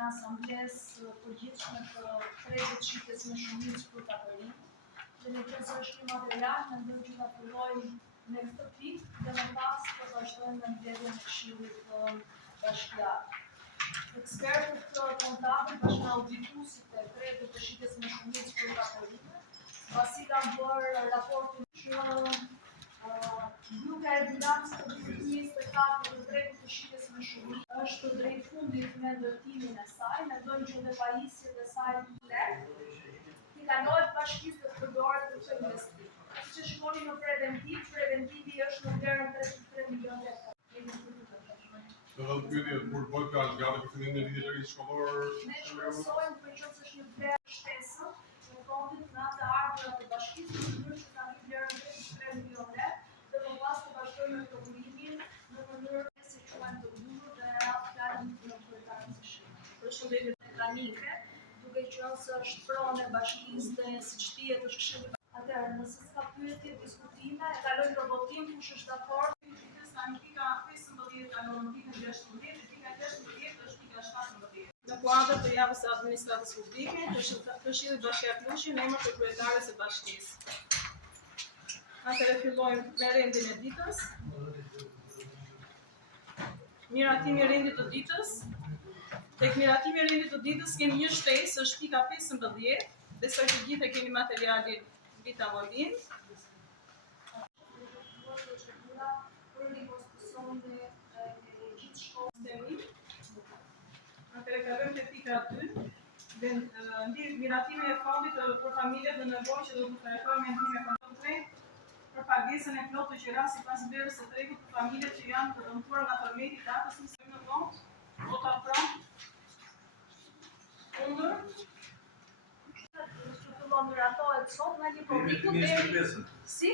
në asamblesë përgjithshme të tregut shitjes me shumicë për katërin. Dhe në qëse është një material, mendoj që ta fillojmë me këtë pikë dhe më pas të vazhdojmë me mbledhjen e Këshillit Bashkiak. Ekspertët kontabil bashkë audituesit e tregut të shitjes me shumicë për katërin, pasi kanë bërë raportin që Gruka e bilancës të vitit 2024 të tregut të shitjes me shumicë është drejt fundit me ndërtimin e saj, mendojmë që dhe pajisjet e saj i kalohet bashkisë të përdoret për këtë investim. Siç e shikoni në preventivi është në vlerën 33 milion lekë. Dhe pyetje kur bëhet fjalë gjatë për fillimin e lidhjes shkollore. Ne shpresojmë për qoftë se është një vlerë shtesë në fondit në atë ardhurat të bashkisë në mënyrë që ta kemi vlerën 33 milion lekë dhe më pas të vazhdojmë me programimin në mënyrë se quajmë të bukur dhe atë fjalën në kryetarën e Këshillit. Përshëndetje mekaniке, duke qenë se është pronë e bashkisë dhe siç dihet është Këshilli. Atëherë, nëse s'ka pyetje, diskutime, e kalojmë në votim, kush është dakord? Pika 15 kalon në pikën 16, pika 16 është pika 17. Në kuadër të javës së administratës publike, Këshilli Bashkiak Lushi në emër të kryetares së bashkisë. Atëherë fillojmë me rendin e ditës. Miratimi i rendit të ditës. Tek miratimi i rendit të ditës kemi një shtesë, është pika 15. Besoj të gjithë e keni materialin mbi tavolin. Atëherë kalojmë te pika 2. Miratimi e fondit për familjet në nevojë që do të trajtojë mendime konkrete për pagesën e plotë të qira sipas vlerës së tregut për familjet që janë të dëmtuara nga tërmeti i datës 29 vot. Vota pra. Kundër. Fillon miratohet sot me një publiku deri si?